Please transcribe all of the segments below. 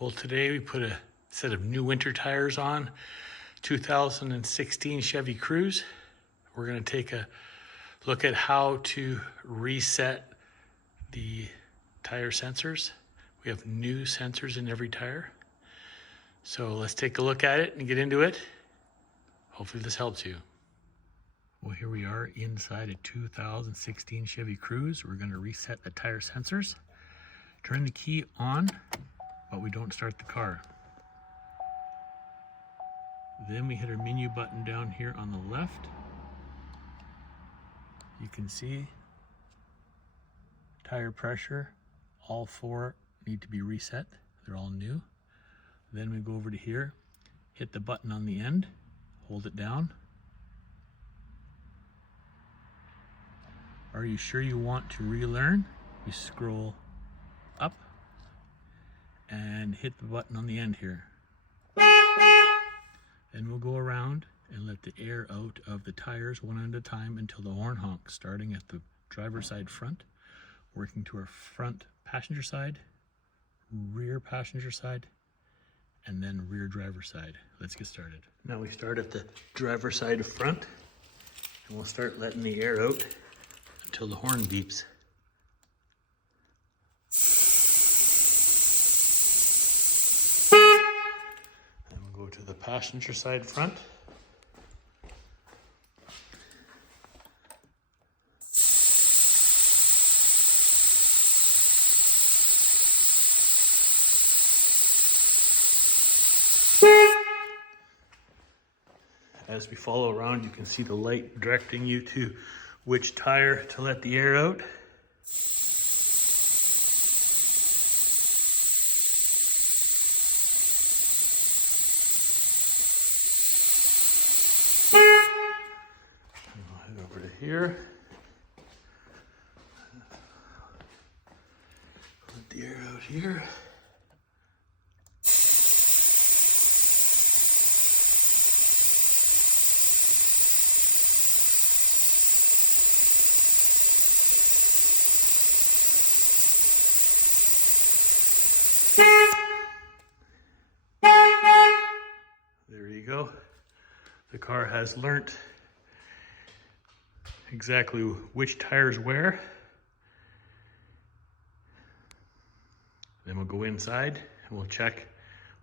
Well, today we put a set of new winter tires on, 2016 Chevy Cruze. We're going to take a look at how to reset the tire sensors. We have new sensors in every tire. So let's take a look at it and get into it. Hopefully this helps you. Well, here we are inside a 2016 Chevy Cruze. We're going to reset the tire sensors. Turn the key on, but we don't start the car. Then we hit our menu button down here on the left. You can see tire pressure, all four need to be reset. They're all new. Then we go over to here, hit the button on the end, hold it down. Are you sure you want to relearn? We scroll up and hit the button on the end here. Then we'll go around and let the air out of the tires one at a time until the horn honks, starting at the driver's side front, working to our front passenger side, rear passenger side, and then rear driver's side. Let's get started. Now we start at the driver's side front, and we'll start letting the air out until the horn beeps. Then we'll go to the passenger side front. As we follow around, you can see the light directing you to which tire to let the air out. And we'll head over to here. Let the air out here. There you go. The car has learnt exactly which tires where. Then we'll go inside and we'll check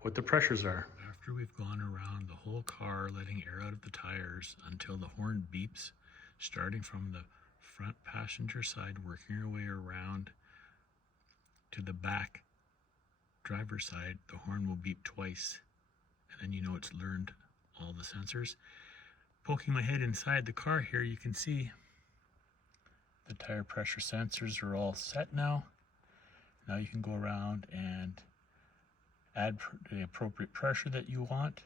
what the pressures are. After we've gone around the whole car, letting air out of the tires until the horn beeps, starting from the front passenger side, working our way around to the back driver's side, the horn will beep twice, and then you know it's learned all the sensors. Poking my head inside the car here, you can see the tire pressure sensors are all set now. Now you can go around and add the appropriate pressure that you want,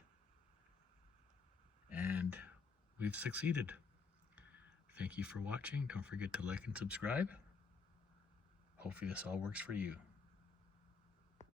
and we've succeeded. Thank you for watching. Don't forget to like and subscribe. Hopefully this all works for you.